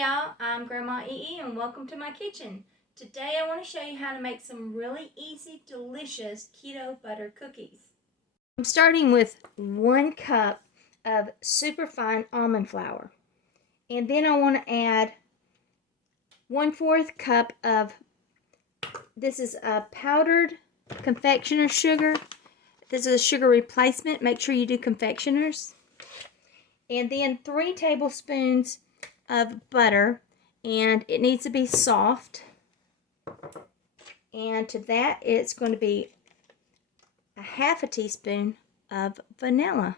y'all, I'm Grandma EE and welcome to my kitchen. Today I want to show you how to make some really easy, delicious keto butter cookies. I'm starting with 1 cup of superfine almond flour. And then I want to add 1/4 cup of, this is a powdered confectioner's sugar. This is a sugar replacement. Make sure you do confectioners. And then 3 tablespoons of butter, and it needs to be soft. And to that, it's going to be a 1/2 teaspoon of vanilla.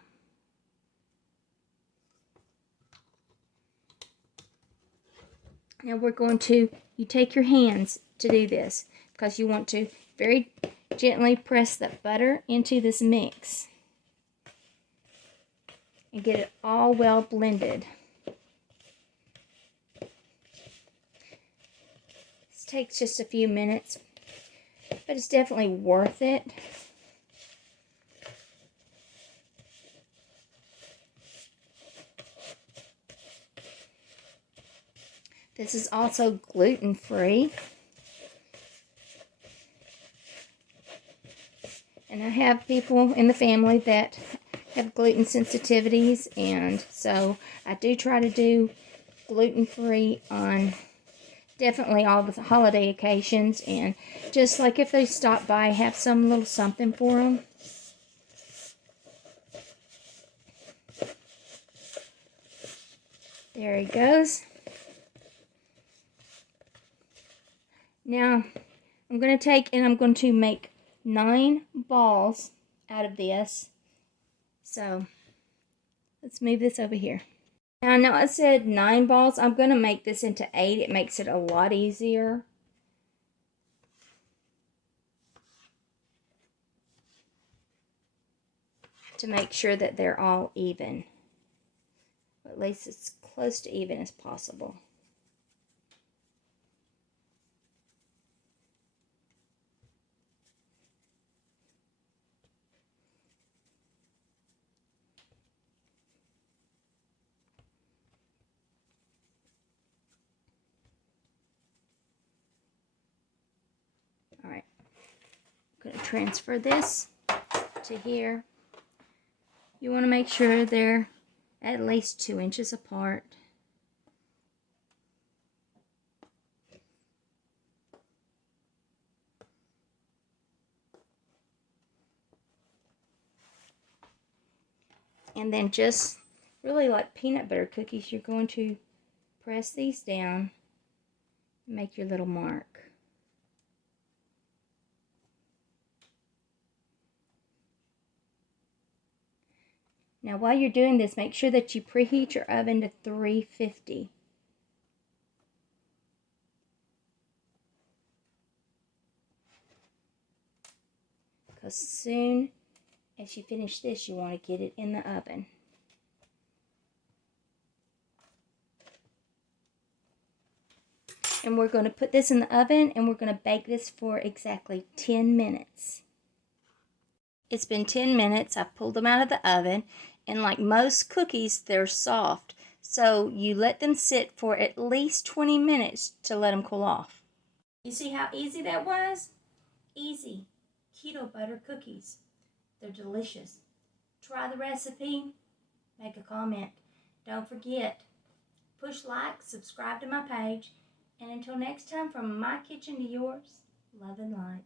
Now we're going to, you take your hands to do this because you want to very gently press the butter into this mix and get it all well blended. This takes just a few minutes, but it's definitely worth it. This is also gluten-free. And I have people in the family that have gluten sensitivities, and so I do try to do gluten-free on definitely all the holiday occasions, and just like if they stop by, have some little something for them. There he goes. Now I'm going to take and I'm going to make 9 balls out of this. So let's move this over here. Now I know I said 9 balls. I'm going to make this into 8. It makes it a lot easier. To make sure that they're all even. At least as close to even as possible. Alright, I'm going to transfer this to here. You want to make sure they're at least 2 inches apart. And then just really like peanut butter cookies, you're going to press these down and make your little mark. Now while you're doing this, make sure that you preheat your oven to 350. Because soon as you finish this, you want to get it in the oven. And we're going to put this in the oven and we're going to bake this for exactly 10 minutes. It's been 10 minutes. I've pulled them out of the oven, and like most cookies, they're soft. So you let them sit for at least 20 minutes to let them cool off. You see how easy that was? Easy keto butter cookies. They're delicious. Try the recipe. Make a comment. Don't forget, push like, subscribe to my page, and until next time, from my kitchen to yours, love and light.